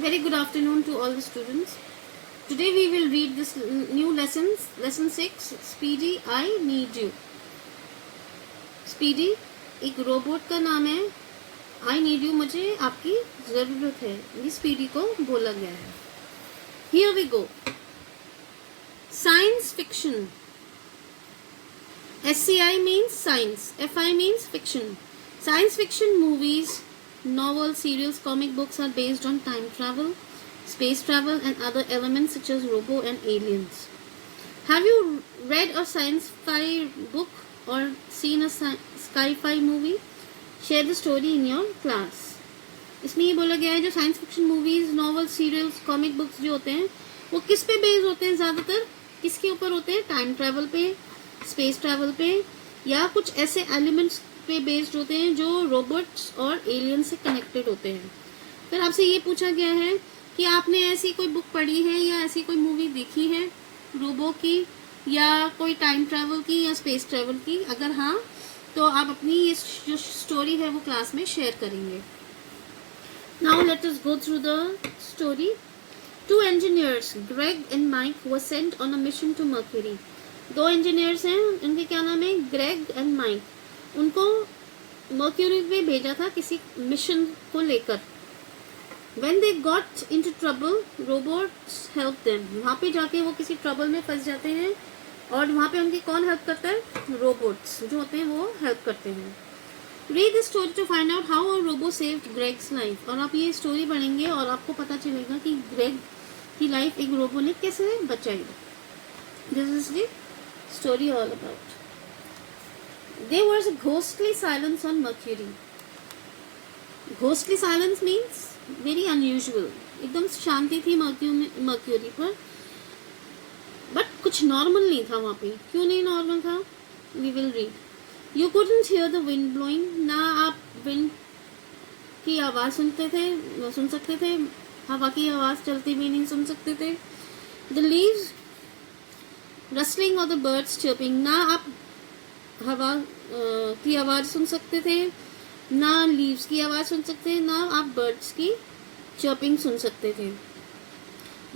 Very good afternoon to all the students. Today we will read this new lessons. Lesson 6, Speedy, I need you. Speedy एक robot का नाम है. I need you, मुझे आपकी ज़रूरत है. ये Speedy को बोला गया है. Here we go. Science fiction. SCI means science. FI means fiction. Science fiction movies, novels, serials, comic books are based on time travel, space travel and other elements such as robo and aliens. Have you read a sci-fi book or seen a sci-fi movie? Share the story in your class. इसमें ये बोला गया है जो science fiction movies, novels, serials, comic books जो होते हैं वो किस पे बेस्ड होते हैं? ज़्यादातर किसके ऊपर होते हैं? टाइम ट्रैवल पे, स्पेस ट्रैवल पे या कुछ ऐसे एलिमेंट्स पे बेस्ड होते हैं जो रोबोट्स और एलियन से कनेक्टेड होते हैं. फिर आपसे ये पूछा गया है कि आपने ऐसी कोई बुक पढ़ी है या ऐसी कोई मूवी देखी है रोबो की या कोई टाइम ट्रैवल की या स्पेस ट्रैवल की? अगर हाँ तो आप अपनी ये जो स्टोरी है वो क्लास में शेयर करेंगे. Now let us go through the story. Two engineers, Greg and Mike, were sent on a mission to Mercury. दो इंजीनियर्स हैं, उनके क्या नाम है? Greg and Mike. उनको मर्क्यूरी पे भेजा था किसी मिशन को लेकर. When they got into trouble, robots helped them. वहाँ पे जाके वो किसी ट्रबल में फंस जाते हैं और वहाँ पे उनकी कौन हेल्प करता है? रोबोट्स जो होते हैं वो हेल्प करते हैं. Read the story to find out how a robo saved Greg's life. और आप ये स्टोरी पढ़ेंगे और आपको पता चलेगा कि ग्रेग की लाइफ एक रोबो ने कैसे बचाई. This is the story all about. There was a ghostly silence on Mercury. Ghostly silence means very unusual. एकदम शांति थी मर्क्यूरी पर, बट कुछ नॉर्मल नहीं था वहाँ पे. क्यों नहीं नॉर्मल था? We will read. You couldn't hear the wind blowing. ना आप विंड की आवाज़ सुन सकते थे. हवा की आवाज़ चलती भी नहीं सुन सकते थे. The leaves rustling or the birds chirping. ना आप हवा की आवाज़ सुन सकते थे, ना लीव्स की आवाज़ सुन सकते थे, ना आप बर्ड्स की चर्पिंग सुन सकते थे.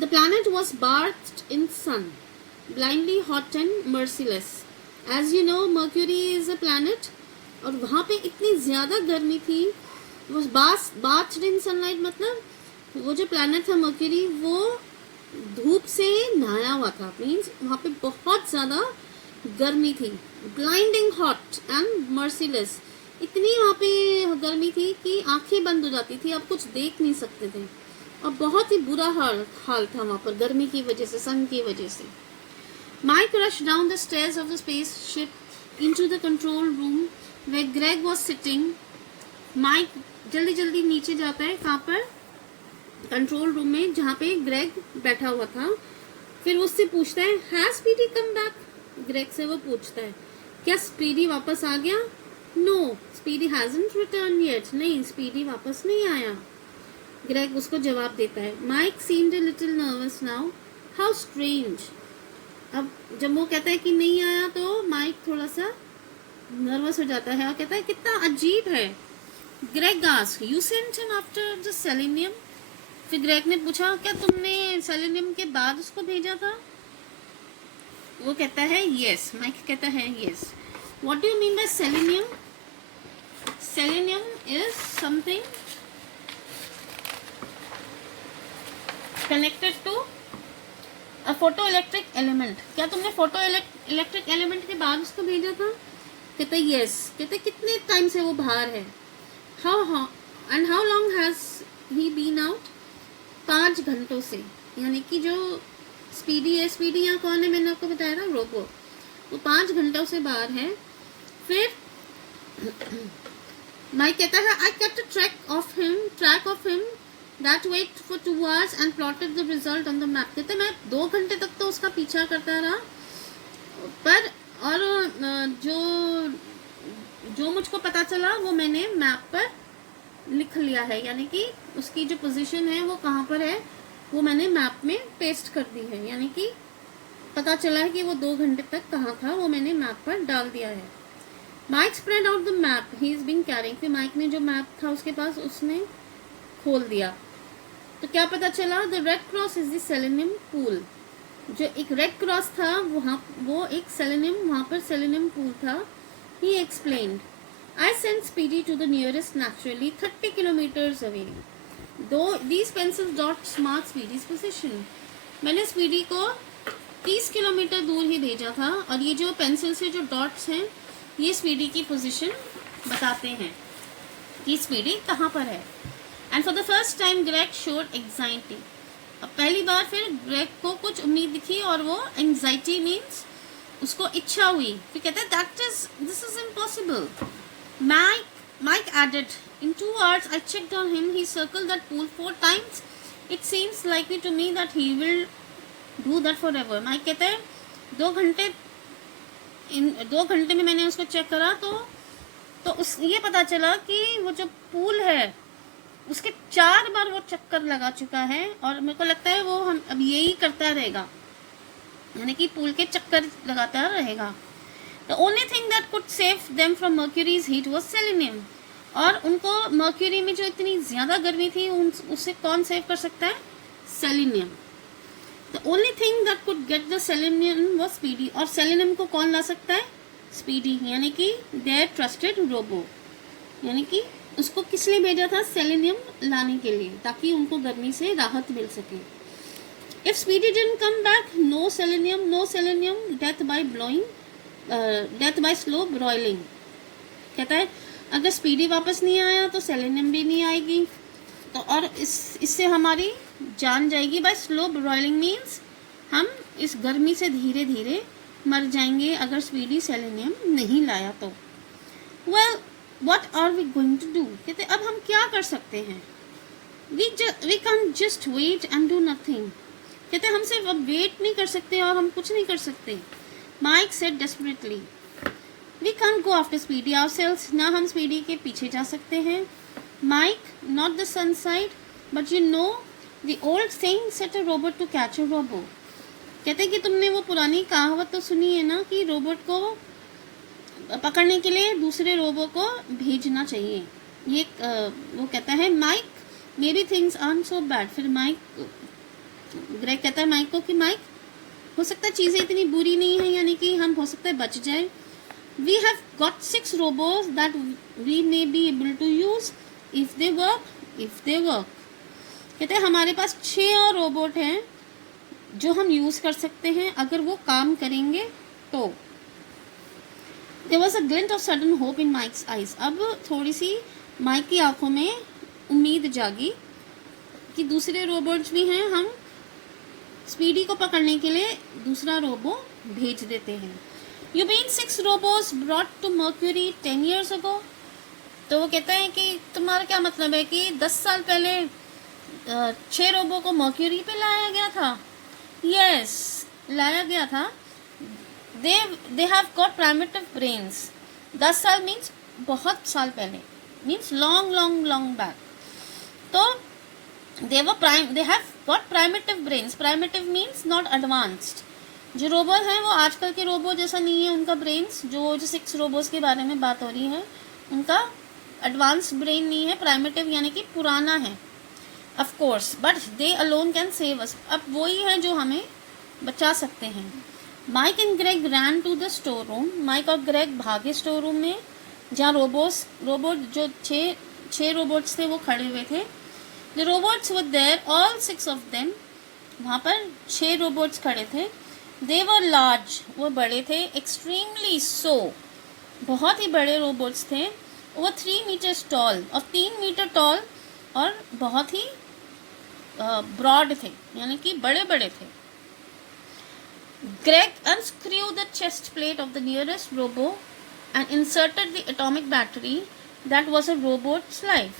The planet was bathed in sun, blindly hot and merciless. As you know, Mercury is a planet. और वहाँ पे इतनी ज़्यादा गर्मी थी. वो bathed in sunlight मतलब वो जो प्लानट था मर्क्यूरी वो धूप से नहाया हुआ था. मीन्स वहाँ पे बहुत ज़्यादा गर्मी थी. Blinding hot and merciless. इतनी वहाँ पे गर्मी थी कि आंखें बंद हो जाती थी, आप कुछ देख नहीं सकते थे. और बहुत ही बुरा हाल था वहाँ पर गर्मी की वजह से, सन की वजह से. Mike rushed down the stairs of the spaceship into the control room where Greg was sitting. Mike जल्दी जल्दी नीचे जाता है. कहाँ पर? कंट्रोल रूम में, जहाँ पे ग्रेग बैठा हुआ था. फिर उससे पूछता है, has Speedy come back? Greg से वो पूछता है, क्या स्पीडी वापस आ गया? No, Speedy hasn't return yet. नहीं, स्पीडी वापस नहीं आया. ग्रेग उसको जवाब देता है. Mike seemed a little nervous now. How strange. अब जब वो कहता है कि नहीं आया तो माइक थोड़ा सा नर्वस हो जाता है और कहता है कितना अजीब है. Greg asked, you sent him after the selenium. फिर ग्रेग ने पूछा, क्या तुमने सेलेनियम के बाद उसको भेजा था? वो कहता है यस. माइक कहता है yes. What do you mean by selenium? Selenium is something connected to a photo electric element. क्या तुमने फोटो इलेक्ट्रिक एलिमेंट के बाद उसको भेजा था? कहते यस. कहते कितने टाइम से वो बाहर है? How and how long has he been out? 5 घंटों से. यानी कि जो स्पीडी है, स्पीडी यहाँ कौन है? मैंने आपको बताया था, रोबो. वो 5 घंटों से बाहर है. फिर माइक कहता है, I kept a track of him that wait for 2 hours and plotted the result on the map. कहते मैं 2 घंटे तक तो उसका पीछा करता रहा, पर और जो मुझको पता चला वो मैंने मैप पर लिख लिया है. यानी कि उसकी जो पोजीशन है वो कहाँ पर है वो मैंने मैप में पेस्ट कर दी है. यानी कि पता चला है कि वो 2 घंटे तक कहाँ था, वो मैंने मैप पर डाल दिया है. Mike spread out the map he is been carrying. फिर माइक ने जो मैप था उसके पास उसने खोल दिया. तो क्या पता चला, the red cross is the selenium pool. जो एक रेड क्रॉस था वहाँ, वो एक सेलेनियम, वहाँ पर सेलेनियम पूल था। He explained, I sent Speedy to the nearest naturally 30 kilometres away, do these pencil dots mark Speedy's position. मैंने स्पीडी को 30 किलोमीटर दूर ही भेजा था, और ये जो पेंसिल से जो डॉट्स हैं ये स्पीडी की पोजीशन बताते हैं कि स्पीडी कहाँ पर है। And for the first time Greg showed anxiety, अब पहली बार फिर ग्रेग को कुछ उम्मीद दिखी, और वो एंग्जाइटी मीन्स उसको इच्छा हुई। फिर कहते हैं that is this is impossible. Mike added, in 2 hours I checked on him, he circled that pool 4 times, it seems likely to me that he will do that forever। Mike कहते हैं 2 घंटे में मैंने उसको चेक करा तो उस ये पता चला कि वो जो पूल है उसके 4 बार वो चक्कर लगा चुका है, और मेरे को लगता है वो हम अब यही करता रहेगा, यानी कि पूल के चक्कर लगाता रहेगा। The only thing that could save them from Mercury's heat was selenium, और उनको मर्क्यूरी में जो इतनी ज़्यादा गर्मी थी उससे कौन सेव कर सकता है? Selenium. The only thing that could get the selenium was speedy, और सेलेनियम को कौन ला सकता है? स्पीडी, यानी कि their trusted robo, यानी कि उसको किस लिए भेजा था? सेलेनियम लाने के लिए, ताकि उनको गर्मी से राहत मिल सके। If Speedy didn't come back, no selenium, death by slow broiling। कहता है अगर स्पीडी वापस नहीं आया तो सेलेनियम भी नहीं आएगी, तो और इससे हमारी जान जाएगी। बाय स्लो ब्रॉयलिंग मीन्स हम इस गर्मी से धीरे धीरे मर जाएंगे अगर स्पीडी सेलेनियम नहीं लाया तो। Well what are we going to do, कहते अब हम क्या कर सकते हैं? We can just wait and do nothing, कहते हम सिर्फ अब वेट नहीं कर सकते और हम कुछ नहीं कर सकते। Mike said desperately, we can go after Speedy ourselves, ना हम स्पीडी के पीछे जा सकते हैं। Mike, not the sun side but you know the old saying, set a robot to catch a robot. कहते कि तुमने वो पुरानी कहावत तो सुनी है ना कि रोबोट को पकड़ने के लिए दूसरे रोबो को भेजना चाहिए। ये वो कहता है माइक, मेरी थिंग्स आर सो बैड। फिर माइक, ग्रेग कहता है माइक को कि माइक, हो सकता है चीज़ें इतनी बुरी नहीं है, यानी कि हम हो सकता है बच जाए। We have got 6 robots that we may be able to use if they work. कहते हैं हमारे पास 6 और रोबोट हैं जो हम यूज़ कर सकते हैं अगर वो काम करेंगे तो। There was a glint of sudden hope in Mike's eyes। अब थोड़ी सी माइक की आंखों में उम्मीद जागी कि दूसरे रोबोट्स भी हैं, हम स्पीडी को पकड़ने के लिए दूसरा रोबो भेज देते हैं। You mean 6 robots brought to Mercury 10 years ago? तो वो कहता है कि तुम्हारा क्या मतलब है कि 10 साल पहले 6 रोबो को मर्क्यूरी पे लाया गया था? Yes, लाया गया था। They have got primitive brains। 10 साल मीन्स बहुत साल पहले, मीन्स long back। तो they have got primitive brains। primitive means not advanced। जो रोबो हैं वो आजकल के रोबो जैसा नहीं है उनका ब्रेन्स। जो 6 रोबोस के बारे में बात हो रही है उनका एडवांस ब्रेन नहीं है, प्राइमेटिव यानी कि पुराना है। Of course, but they alone can save us. अब वही है जो हमें बचा सकते हैं। Mike and Greg ran to the store room. Mike और ग्रेग भागे स्टोर रूम में जहाँ रोबोट जो 6 रोबोट्स थे वो खड़े हुए थे। The robots were there, all 6 of them. वहाँ पर 6 रोबोट्स खड़े थे। दे वर लार्ज, वो बड़े थे। एक्सट्रीमली सो, बहुत ही बड़े रोबोट्स थे। वो 3 मीटर्स टॉल, और 3 मीटर टॉल, और बहुत ही ब्रॉड थे, यानी कि बड़े बड़े थे। Greg unscrew the chest plate of the nearest robot and inserted the atomic battery that was a robot's life.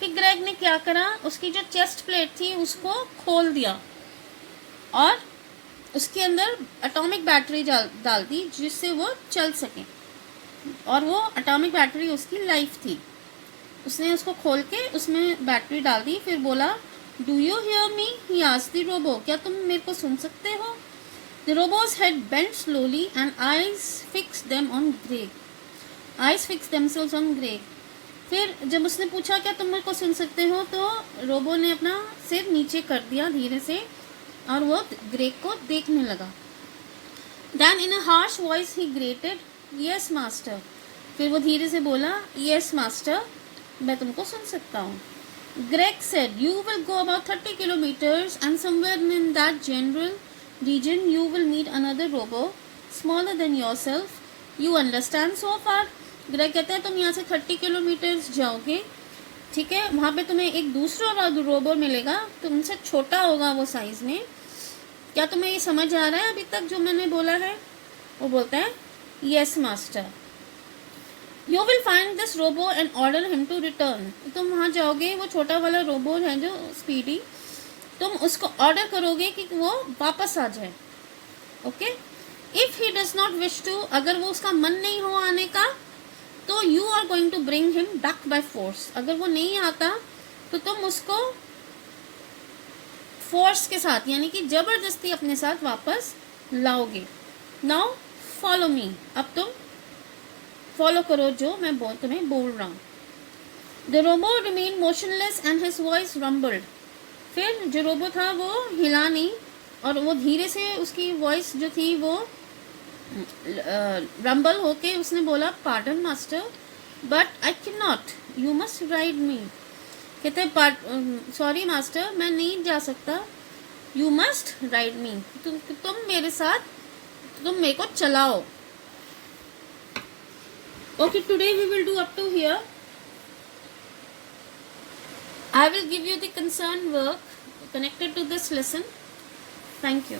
फिर ग्रेग ने क्या करा, उसकी जो चेस्ट प्लेट थी उसको खोल दिया और उसके अंदर एटॉमिक बैटरी डाल दी जिससे वो चल सके, और वो एटॉमिक बैटरी उसकी लाइफ थी। उसने उसको खोल के उसमें बैटरी डाल दी। फिर बोला, do you hear me, he asked the robot, क्या तुम मेरे को सुन सकते हो? The robot's head bent slowly and eyes fixed themselves on Greg। फिर जब उसने पूछा क्या तुम मेरे को सुन सकते हो, तो रोबो ने अपना सिर नीचे कर दिया धीरे से और वो ग्रेग को देखने लगा. Then in a harsh voice he grated, yes master. फिर वो धीरे से बोला, yes master, मैं तुमको सुन सकता हूँ. Greg said, you will go about 30 kilometers and somewhere in that general region you will meet another robo smaller than yourself. You understand so far? Greg कहते हैं तुम यहाँ से 30 किलोमीटर्स जाओगे, ठीक है, वहाँ पे तुम्हें एक दूसरा रोबो मिलेगा, तुमसे छोटा होगा वो साइज में. क्या तुम्हें ये समझ आ रहा है अभी तक जो मैंने बोला है? वो बोलता है yes master. You will find this robot and order him to return. तुम वहाँ जाओगे, वो छोटा वाला रोबो है जो स्पीडी, तुम उसको ऑर्डर करोगे कि वो वापस आ जाए. Okay. If he does not wish to, अगर वो उसका मन नहीं हो आने का, तो you are going to bring him back by force. अगर वो नहीं आता तो तुम उसको फोर्स के साथ, यानी कि जबरदस्ती अपने साथ वापस लाओगे. Now follow me. अब तुम फॉलो करो जो मैं तुम्हें बोल रहा हूँ. The robot remain motionless and his voice rumbled. फिर जो रोबो था वो हिला नहीं और वो धीरे से उसकी वॉइस जो थी वो रम्बल होके उसने बोला, pardon master but I can not, you must ride me. कहते हैं सॉरी मास्टर, मैं नहीं जा सकता, यू मस्ट राइड मी, तुम मेरे साथ, तुम मेरे को चलाओ. Okay, today we will do up to here. I will give you the concern work connected to this lesson. Thank you.